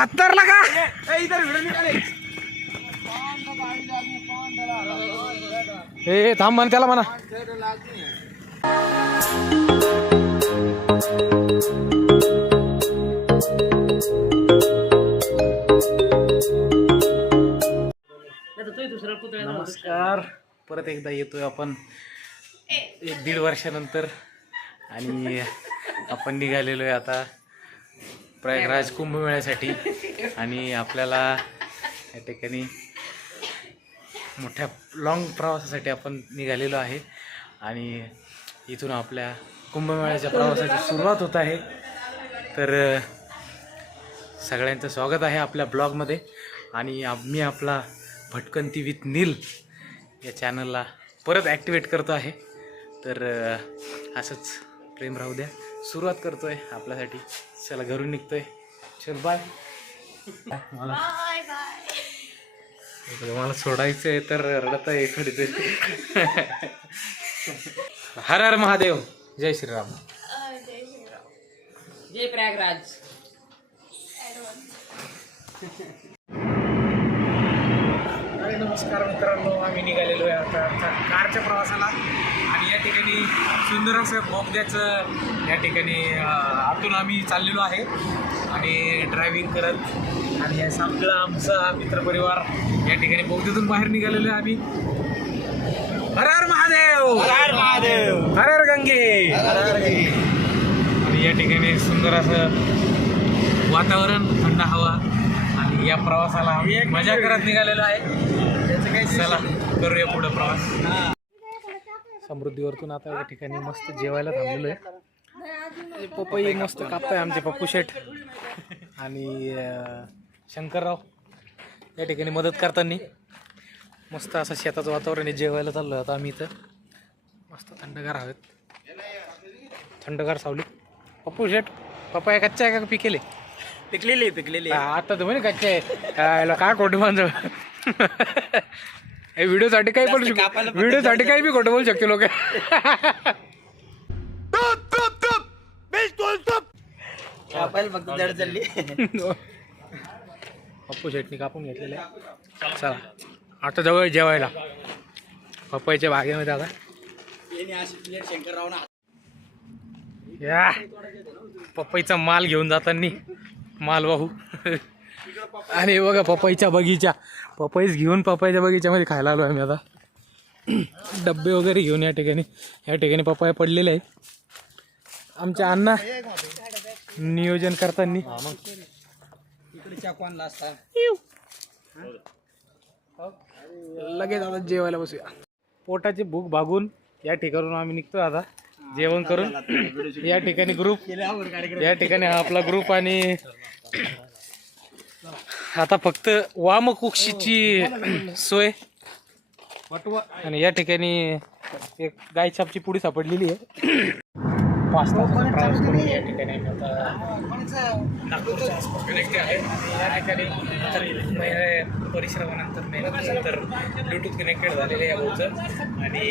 पत्थरला का हे थांब म्हण त्याला म्हणा. नमस्कार, परत एकदा येतोय आपण 1-1.5 वर्षानंतर आणि आपण निघालेलो आहे आता प्रयागराज कुंभमेळ्यासाठी. आणि आपल्याला या ठिकाणी मोठ्या लॉंग प्रवासासाठी आपण निघालेलो आहे आणि इथून आपल्या कुंभमेळ्याच्या प्रवासाची सुरुवात होत आहे. तर सगळ्यांचं स्वागत आहे आपल्या ब्लॉगमध्ये. आणि मी आपला भटकंती विथ नील या चॅनलला परत ॲक्टिवेट करतो आहे. तर असंच प्रेम राहू द्या. सुरुवात करतो आहे आपल्यासाठी. चला घरून निघतो आहे. चल बाय. मला सोडायचं आहे तर रडत आहे कधीतरी. हर हर महादेव. जय श्रीराम. जय प्रयागराज. नमस्कार मित्रांनो, आम्ही निघालेलो आहे आता कारच्या प्रवासाला. आणि या ठिकाणी सुंदर असं बोगद्याचं या ठिकाणी आतून आम्ही चाललेलो आहे आणि ड्रायव्हिंग करत. आणि हे सगळं आमचा मित्रपरिवार या ठिकाणी बोगद्यातून बाहेर निघालेलो आहे आम्ही. हर हर महादेव. हर हर महादेव. हर हर गंगे. आणि या ठिकाणी सुंदर असं वातावरण, थंड हवा. आणि या प्रवासाला आम्ही मजा करत निघालेलो आहे. चला करूया पुढे प्रवास. समृद्धीवरतून आता या ठिकाणी मस्त जेवायला थांबलेलो आहे. पपई मस्त कापताय आमचे पप्पू शेठ आणि शंकरराव या ठिकाणी मदत करताना. मस्त असं शेताचं वातावरण आहे. जेवायला चाललो आता आम्ही इथं. मस्त थंडगार हवेत, थंडगार सावली. पप्पू शेठ पपया कच्चा आहे का पिकेले? पिकलेली आता तर म्हणे कच्चे आहे. काय खोटं माणसं. हे व्हिडिओसाठी काही पण व्हिडिओसाठी काही बी खोटं बोलू शकते लोक. फक्त जड चालली. पप्पू शेटनी कापून घेतलेले. चला आता जवळ जेवायला पपईच्या बागेमध्ये. आता या पपईचा माल घेऊन जाताना मालवाहू. आणि बघा पपईच्या बगीचा. पपईच घेऊन पपईच्या बगीच्यामध्ये खायला आलो आम्ही आता. डब्बे वगैरे घेऊन या ठिकाणी पपया पडलेले आहे. आमच्या अण्णा नियोजन करताना. लगेच आता जेवायला बसूया. पोटाची भूक भागून या ठिकाणून आम्ही निघतो आता जेवण करून. या ठिकाणी ग्रुप, या ठिकाणी हा आपला ग्रुप. आणि आता फक्त वामकुक्षीची सोय. आणि या ठिकाणी एक गाय छापची पुडी सापडलेली आहे. 5 तासाचा प्रवास करून या ठिकाणी आता नागपूरच्या आसपास कनेक्ट आहे. या ठिकाणी परिश्रमानंतर मेहनतीनंतर ब्लूटूथ कनेक्टेड झालेलं आहे या भाऊचं. आणि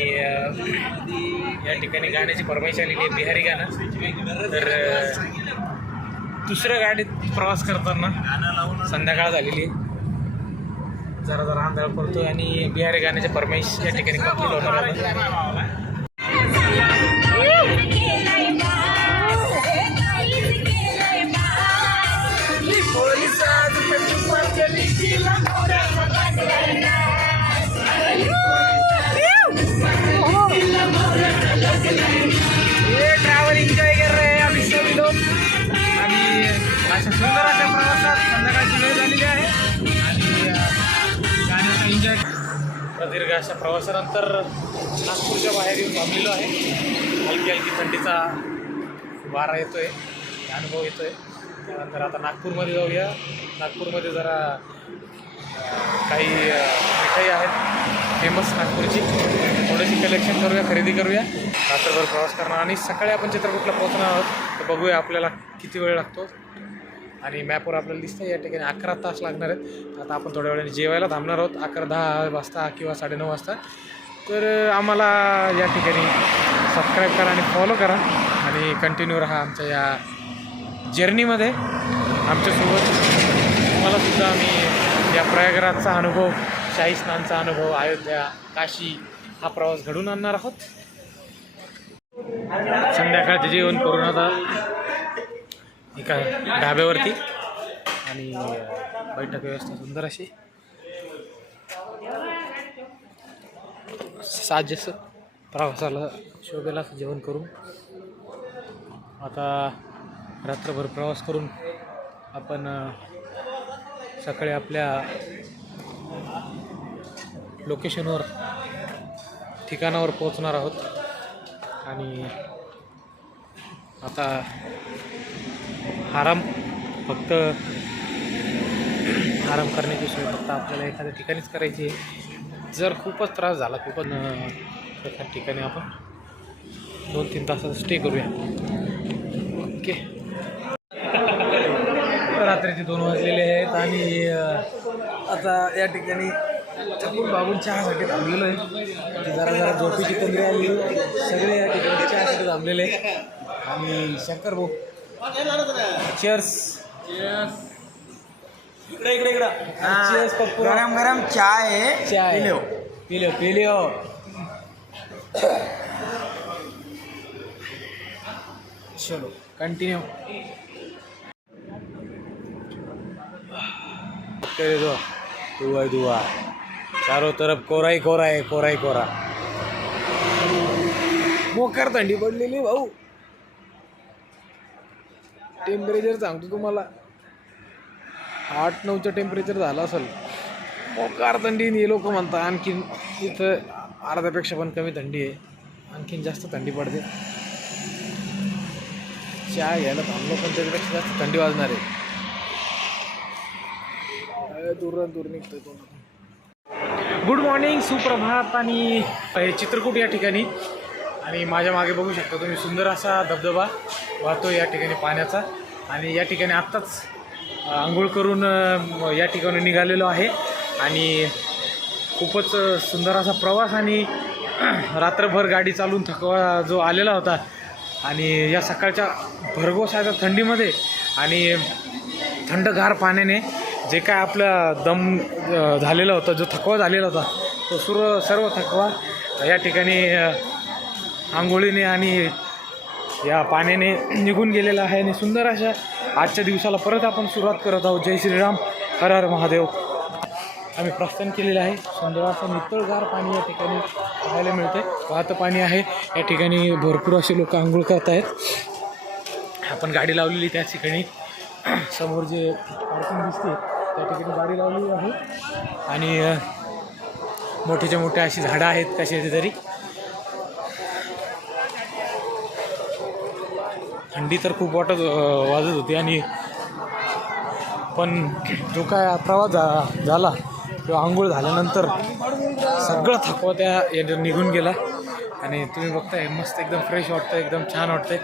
या ठिकाणी गाण्याची फरमाईश आलेली आहे, बिहारी गाणं. तर दुसऱ्या गाडीत प्रवास करताना संध्याकाळ झालेली आहे. जरा आंधळा पडतो आणि बिहारी गाण्याची फरमाईश या ठिकाणी कंप्लीट होणार आहे. ट्रॅव्हल एन्जॉय कर रहे हैं अभी सभी लोग. आणि अशा सुंदर अशा प्रवासात संध्याकाळची वेळ झालेली आहे आणि गाण्याचा एन्जॉय. प्रदीर्घ अशा प्रवासानंतर नागपूरच्या बाहेर येऊन थांबलेलो आहे. हलकी थंडीचा वारा येतोय, अनुभव येतोय. त्यानंतर आता नागपूरमध्ये जाऊया. नागपूरमध्ये जरा काही मिठाई आहेत फेमस नागपूरची. थोडीशी कलेक्शन करूया, खरेदी करूया. रात्रभर प्रवास करणार आणि सकाळी आपण चित्रकूटला पोहोचणार आहोत. तर बघूया आपल्याला किती वेळ लागतो. आणि मॅपवर आपल्याला दिसतं या ठिकाणी 11 तास लागणार आहेत. आता आपण थोड्या वेळाने जेवायला थांबणार आहोत 11-10 वाजता किंवा 9:30 वाजता. तर आम्हाला या ठिकाणी सबस्क्राईब करा आणि फॉलो करा आणि कंटिन्यू राहा आमच्या या जर्नीमध्ये आमच्यासोबत. आम्ही या प्रयागराजचा अनुभव, शाही स्नानचा अनुभव, अयोध्या, काशी हा प्रवास घडून आणणार आहोत. संध्याकाळचे जेवण करून आता एका ढाब्यावरती आणि बैठक व्यवस्था सुंदर अशी साजेस प्रवासाला शोभेला जेवण करून आता रात्रभर प्रवास करून आपण सकाळी आपल्या लोकेशनवर ठिकाणावर पोहोचणार आहोत. आणि आता आराम करण्याची सोय फक्त आपल्याला एखाद्या ठिकाणीच करायची आहे. जर खूपच त्रास झाला एखाद्या ठिकाणी आपण 2-3 तासाचा स्टे करूया. ओके. रात्रीचे 2 वाजलेले आहेत आणि आता या ठिकाणी थकून बाबून चहासाठी थांबलेलो आहे. जरा झोपेची तंद्री आली, सगळे या ठिकाणी चहासाठी थांबलेले आहे. आणि शंकर भाऊ चेअर्स. इकडे चेअर्स पप्पू. गरम गरम चाय पिलो. चलो कंटिन्यू. दुआ चारों तरफ कोरा ही कोरा. मोकार थंडी पडलेली भाऊ. टेम्परेचर सांगतो तुम्हाला 8-9चं टेम्परेचर झालं असेल. मोकार थंडी. हे लोक म्हणतात आणखीन इथं अर्ध्यापेक्षा पण कमी थंडी आहे, आणखीन जास्त थंडी पडते. चहा घ्यायला थांबलो पण त्याच्यापेक्षा जास्त थंडी वाजणार आहे. दूर निघतोय तो. गुड मॉर्निंग, सुप्रभात. आणि हे चित्रकूट या ठिकाणी आणि माझ्या मागे बघू शकता तुम्ही सुंदर असा धबधबा वाहतो या ठिकाणी पाण्याचा. आणि या ठिकाणी आत्ताच आंघोळ करून या ठिकाणी निघालेलो आहे आणि खूपच सुंदर असा प्रवास आणि रात्रभर गाडी चालून थकवा जो आलेला होता आणि या सकाळच्या भरघोस अशा थंडीमध्ये आणि थंडगार पाण्याने जे काय आपला दम झालेला होता, जो थकवा झालेला होता, तो सर्व थकवा या ठिकाणी आंघोळीने आणि या पाण्याने निघून गेलेला आहे. आणि सुंदर अशा आजच्या दिवसाला परत आपण सुरुवात करत आहोत. जय श्रीराम, हर हर महादेव. आम्ही प्रस्थान केलेलं आहे. सुंदर असं नितळगार पाणी या ठिकाणी पाहायला मिळते. वाहतं पाणी आहे या ठिकाणी. भरपूर असे लोक आंघोळ करत आहेत. आपण गाडी लावलेली त्याच ठिकाणी समोर जे पार्किंग दिसते त्या ठिकाणी गाडी लावलेली आहे. आणि मोठ्याच्या मोठ्या अशी झाडं आहेत कशाची तरी. थंडी तर खूप वाजत होती आणि पण जो काय प्रवास झाला किंवा आंघोळ झाल्यानंतर सगळं थकवा त्या निघून गेला. आणि तुम्ही बघताय मस्त एकदम फ्रेश वाटतं, एकदम छान वाटतंय.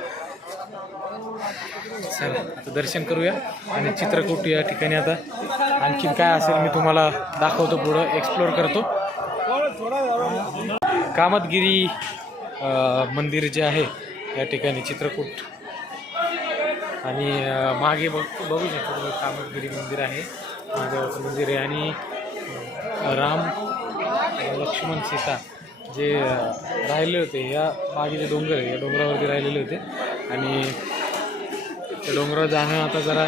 चला आता दर्शन करूया आणि चित्रकूट या ठिकाणी आता आणखीन काय असेल मी तुम्हाला दाखवतो, पुढं एक्सप्लोअर करतो. कामतगिरी मंदिर जे आहे या ठिकाणी चित्रकूट. आणि मागे बघू शकतो तुम्ही कामतगिरी मंदिर आहे, महादेवाचं मंदिर आहे. आणि राम लक्ष्मण सीता जे राहिले होते या मागे जे डोंगर आहे या डोंगरावरती राहिलेले होते. आणि त्या डोंगरावर जाणं आता जरा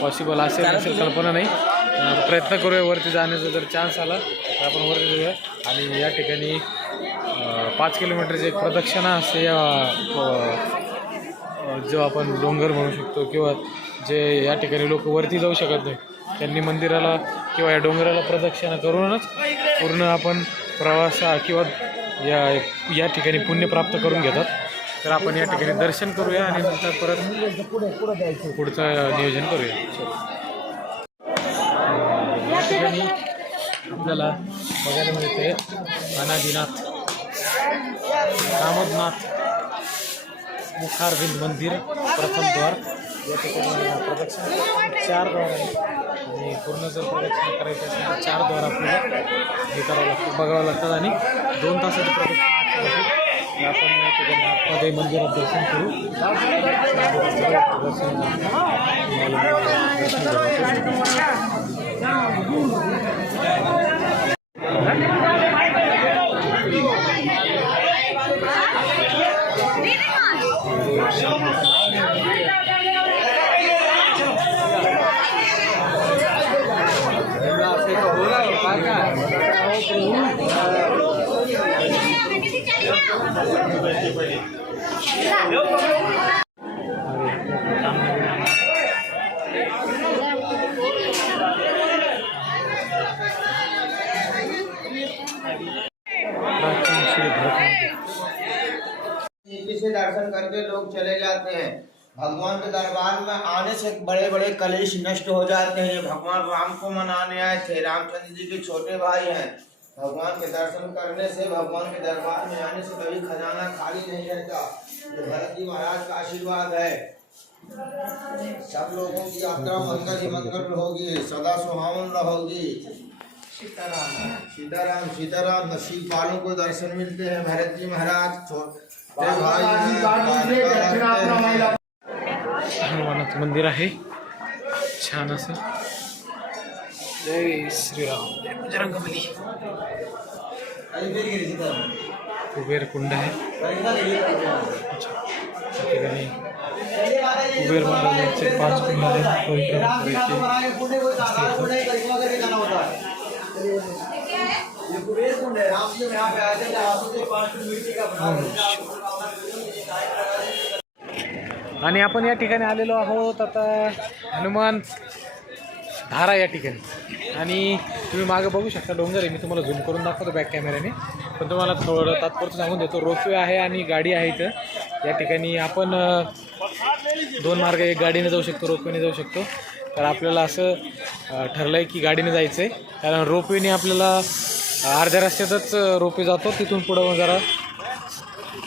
पॉसिबल असेल नसेल कल्पना नाही. प्रयत्न करूया वरती जाण्याचा. जर चान्स आला तर आपण वरती जाऊया. आणि या ठिकाणी 5 किलोमीटरची एक प्रदक्षिणा असते जो आपण डोंगर म्हणू शकतो, किंवा जे या ठिकाणी लोक वरती जाऊ शकत नाही त्यांनी मंदिराला किंवा या डोंगराला प्रदक्षिणा करूनच पूर्ण आपण प्रवास किंवा या ठिकाणी पुण्य प्राप्त करून घेतात. तर आपण या ठिकाणी दर्शन करूया आणि नंतर परत पुढचं नियोजन करूया. या ठिकाणी आपल्याला बघायला मिळते अनादिनाथ कामदनाथ मुखारविंद मंदिर प्रथम द्वार. या ठिकाणी प्रदक्षिणा 4 द्वार आहे आणि पूर्ण जर प्रदक्षिणा करायची असेल तर 4 द्वार आपल्याला हे करावं लागतं, बघावं लागतात. आणि 2 तासाची प्रदक्षिणा आपण या ठिकाणी आतमध्ये मंदिरात दर्शन करू. नीति से दर्शन करके लोग चले जाते हैं। भगवान के दरबार में आने से बड़े बड़े कलेश नष्ट हो जाते हैं। ये भगवान राम को मनाने आए थे, रामचंद्र जी के छोटे भाई हैं। भगवान के दर्शन करने से, भगवान के दरबार में आने से कभी खजाना खाली नहीं रहता। ये भरत जी महाराज का आशीर्वाद है। सब लोगों की यात्रा मंगल ही मंगल होगी, सदा सुहावन रहोगी। सीताराम सीताराम। नसीब वालों को दर्शन मिलते हैं। भरत जी महाराज हनुमानाचं मंदिर आहे छान असं. जय श्रीराम, जय बजरंगबली. कुबेर कुंड आहे. ठिकाणी कुबेर महाराजांचे 5 कुंड आहेत. आणि आपण या ठिकाणी आलेलो आहोत आता हनुमान धारा या ठिकाणी. आणि तुम्ही मागे बघू शकता डोंगर आहे. मी तुम्हाला झूम करून दाखवतो बॅक कॅमेऱ्याने, पण तुम्हाला थोडं तात्पुरतं सांगून देतो. रोपवे आहे आणि गाडी आहे इथं. या ठिकाणी आपण 2 मार्ग, एक गाडीने जाऊ शकतो, रोपवेने जाऊ शकतो. तर आपल्याला असं ठरलं आहे की गाडीने जायचं आहे, कारण रोपवेने आपल्याला अर्ध्या रस्त्यातच रोपवे जातो, तिथून पुढं जरा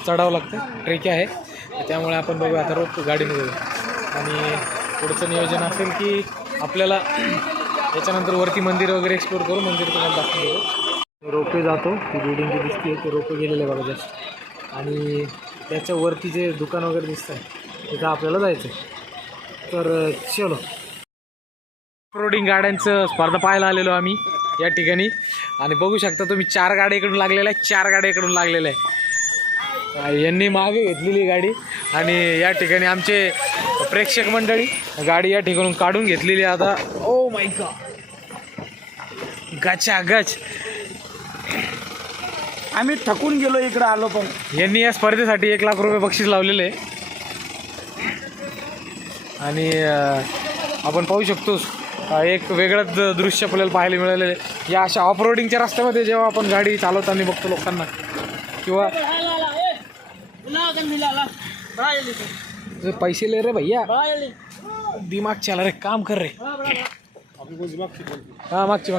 चढावं लागतं, ट्रेक आहे. त्यामुळे आपण बघू आता गाडीने जाऊ. आणि पुढचं नियोजन असेल की आपल्याला याच्यानंतर वरती मंदिर वगैरे एक्सप्लोर करू. मंदिर तुम्हाला दाखवून देऊ. रोपवे जातो, ती बिल्डिंग जी दिसते ते रोपवे गेलेलं आहे बघा जस्ट. आणि त्याच्यावरती जे दुकान वगैरे दिसतं आहे तिथं आपल्याला जायचं आहे. तर चलो. ऑफरोडिंग गाड्यांचं स्पर्धा पाहायला आलेलो आम्ही या ठिकाणी. आणि बघू शकता तुम्ही 4 गाड्या इकडून लागलेल्या आहेत, 4 गाड्या इकडून लागलेल्या आहे. यांनी मागे घेतलेली गाडी आणि या ठिकाणी आमचे प्रेक्षक मंडळी गाडी या ठिकाणून काढून घेतलेली आता. ओ माय गॉड, गचा गच. आम्ही थकून गेलो, इकडं आलो. पण यांनी या स्पर्धेसाठी 1 लाख रुपये बक्षीस लावलेले आहे. आणि आपण पाहू शकतो एक वेगळंच दृश्य आपल्याला पाहायला मिळालेलं आहे. या अशा ऑफरोडिंगच्या रस्त्यामध्ये जेव्हा आपण गाडी चालवताना बघतो लोकांना, किंवा पैसे ले रे भैया, दिमाग चला रे, काम कर रे. हाँ मागची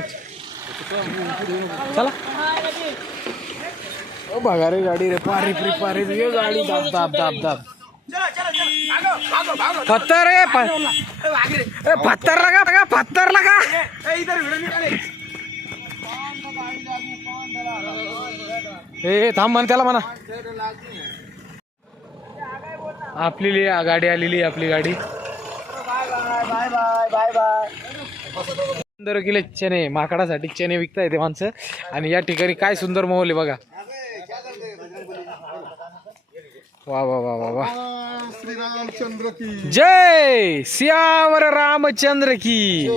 चला. बघा रे गाडी रे, पारी ये गाडी दाब दाब दाब दाब. पत्थर है, पत्थर लगा, पत्थर लगा. ए थांब म्हण त्याला म्हणा. आपली गाडी आलेली, आपली गाडी. 15 किलो चणे, माकडासाठी चणे विकता येते माणसं. आणि या ठिकाणी काय सुंदर माहोल आहे बघा. वा वा वा वा वा. श्री रामचंद्र की जय, सियावर रामचंद्र की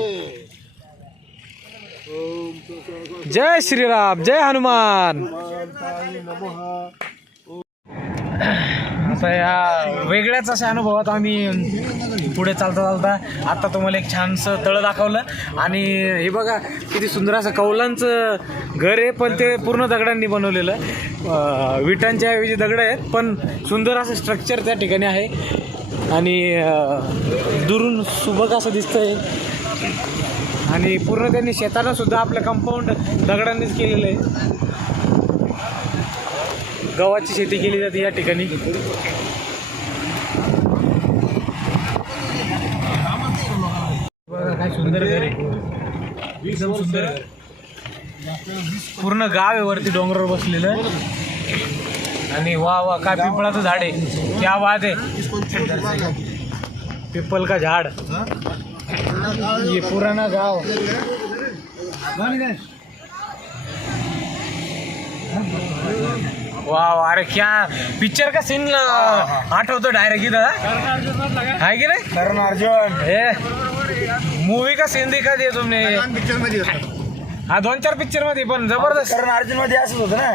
जय. श्रीराम, जय हनुमान. आता या वेगळ्याच अशा अनुभवात आम्ही पुढे चालता आता तुम्हाला एक छानसं तळ दाखवलं. आणि हे बघा किती सुंदर असं कौलांचं घर आहे, पण ते पूर्ण दगडांनी बनवलेलं. विटांच्या ऐवजी दगड आहेत, पण सुंदर असं स्ट्रक्चर त्या ठिकाणी आहे. आणि दुरून सुबक असं दिसतंय. आणि पूर्ण त्यांनी शेतानं सुद्धा आपलं कंपाऊंड दगडांनीच केलेलं आहे. गव्हाची शेती केली जाते या ठिकाणी. बघा काय सुंदर घर आहे, एकदम सुंदर. पूर्ण गाव आहे वरती डोंगरावर बसलेलं. आणि वा वा काय पिंपळाचं झाड आहे, क्या बात आहे. पिपल का झाड, ये पुराना गाव. वाव, अरे क्या पिक्चर का सीन आठवतो डायरेक्ट इथं आहे की नाही. करण अर्जुन हे मूवी का सीन दिखा दिया तुमने. पिक्चर मध्ये हा 2-4 पिक्चर मध्ये पण जबरदस्त. करण अर्जुन मध्ये असंच होतं ना,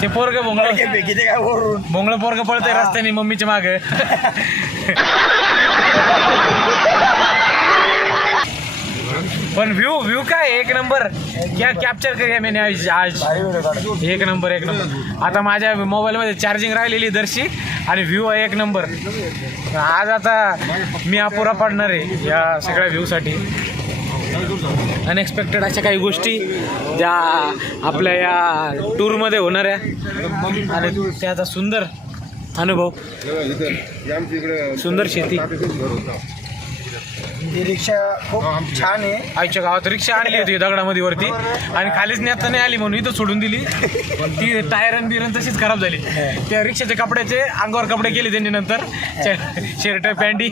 ते पोरग भोंगळ किती काय वरून भोंगळ पोरग पळतंय रस्त्याने मम्मीच्या मागे. पण व्यू काय एक नंबर. क्या कॅप्चर करूया मी आज. एक नंबर. आता माझ्या मोबाईल मध्ये चार्जिंग राहिलेली दर्शी आणि व्ह्यू आहे एक नंबर. आज आता मी अपुरा पडणार आहे या सगळ्या व्ह्यू साठी. अनएक्सपेक्टेड अशा काही गोष्टी ज्या आपल्या या टूरमध्ये होणाऱ्या आणि त्याचा सुंदर अनुभव. सुंदर शेती. ती रिक्षा खूप छान आहे. आईच्या गावात रिक्षा आणली होती दगडामध्ये वरती आणि खालीच नेता नाही आली म्हणून इथं सोडून दिली. ती टायरन बिरन तशीच खराब झाली. त्या रिक्षाच्या कपड्याचे अंगावर कपडे केले त्यांनी नंतर, शर्ट पॅन्टी.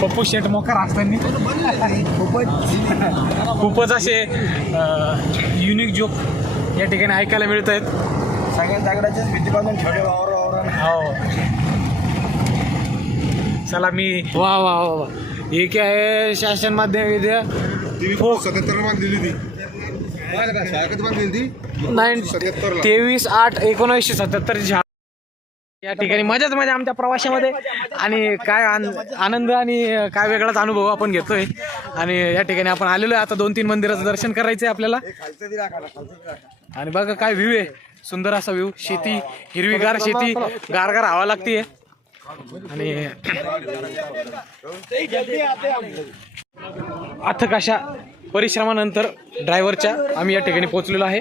पप्पू शेट मोकार असताना खूपच असे युनिक जोक या ठिकाणी ऐकायला मिळत आहेत. सगळ्या दगडाच्याच भीती बांधून ठेवले वावर. हो, चला मी वा वा वा. हे काय आहे, शासन माध्यम विद्या 77 ला दिली ती. शाळेत दिली ती 23/8/1977 या ठिकाणी मजाच मजा आमच्या प्रवासामध्ये. आणि काय आनंद आणि काय वेगळाच अनुभव आपण घेतोय. आणि या ठिकाणी आपण आलेलो आहे आता 2-3 मंदिराचं दर्शन करायचं आहे आपल्याला. आणि बघा काय व्ह्यू आहे, सुंदर असा व्ह्यू. शेती, हिरवीगार शेती, गारगार हवा लागतीये. आणि अथक अशा परिश्रमानंतर ड्रायव्हरच्या आम्ही या ठिकाणी पोहोचलेलो आहे.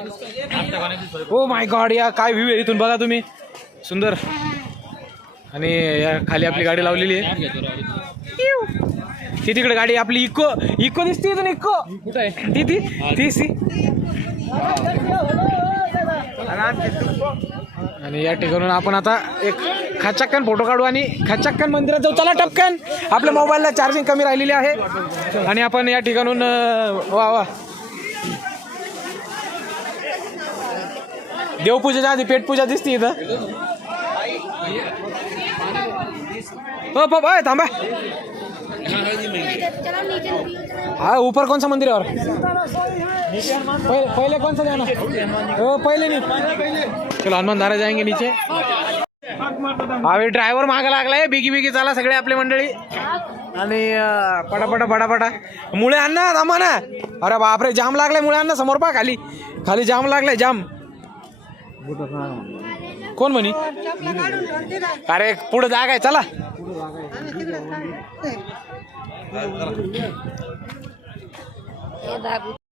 ओ माय गॉड, या काय व्ह्यू आहे इथून बघा तुम्ही, सुंदर. आणि या खाली आपली गाडी लावलेली आहे. ती तिकडे गाडी आपली इको दिसते इथून. इको कुठं आहे ती आणि या ठिकाणून आपण आता एक खचाक्कन फोटो काढू आणि खचाक्कन मंदिरात जाऊ. चला टपकन, आपल्या मोबाईलला चार्जिंग कमी राहिलेली आहे. आणि आपण या ठिकाणून वा वा देवपूजेच्या आधी पेटपूजा दिसते इथं. हो बाय थांबा. हाँ ऊपर कौन सा मंदिर है और पहले कौन सा जाना वो पहले नहीं. चलो हनुमान धारा जाएंगे नीचे. अभी ड्रायव्हर मागे लागलाय. बिगी चला सगळे आपली मंडळी. आणि पटापटा मुळे अण्णा थांबा ना. अरे बापरे, जाम लागलाय मुळे अण्णा. समोर पा खाली जाम लागलाय. जाम कोण म्हणी. अरे पुढे जागा आहे, चला.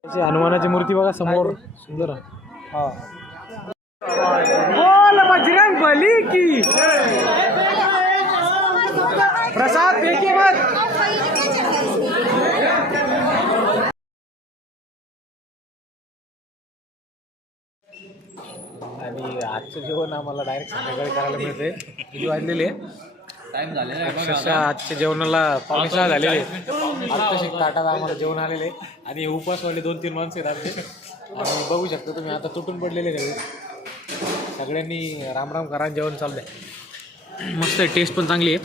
हनुमानाची मूर्ती बघा समोर, सुंदर. बोल बजरंग बली की. प्रसाद फेंकी मत. आणि आजचं जेवण आम्हाला डायरेक्ट संध्याकाळी करायला मिळते. किती वाजलेले टाइम झालेला आहे अक्षरशः. आजच्या जेवणाला 5:15 झालेले. आत्ताशी ताटात आम्हाला जेवण आलेले. आणि उपासवाले 2-3 माणसं आहेत आमचे. आणि बघू शकता तुम्ही आता तुटून पडलेले सगळ्यांनी. राम करा, जेवण चाललंय मस्त आहे. टेस्ट पण चांगली आहे.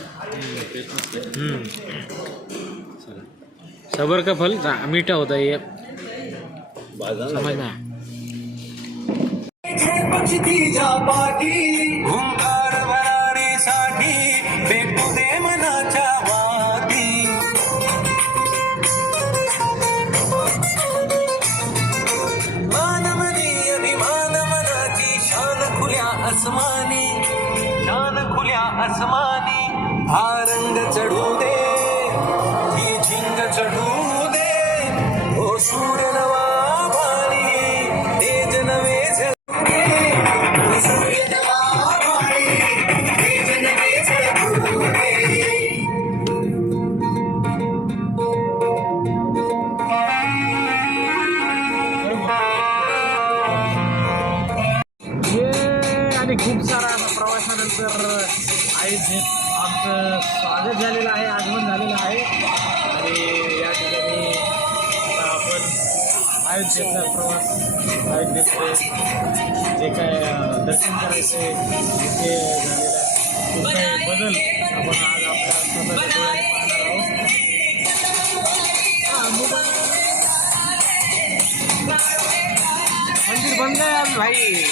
सबर का फल मीठा होता ये, समझ ना. आसमानी हा रंग चढू दे, ही झिंग चढू दे. ओ सूर्य नवा भारी, तेज नवे झळके. सूर्य नवा भारी. तर अयोध्येत आमचं स्वागत झालेलं आहे, आगमन झालेलं आहे. आणि या ठिकाणी आता आपण अयोध्येचा प्रवास, अयोध्येचे जे काय दर्शन करायचं आहे तिथे झालेलं आहे. खूप काही बदल आपण आज आपल्या स्वतःच्या डोळ्याने पाहणार आहोत. मंदिर बंद आहे आज भाई.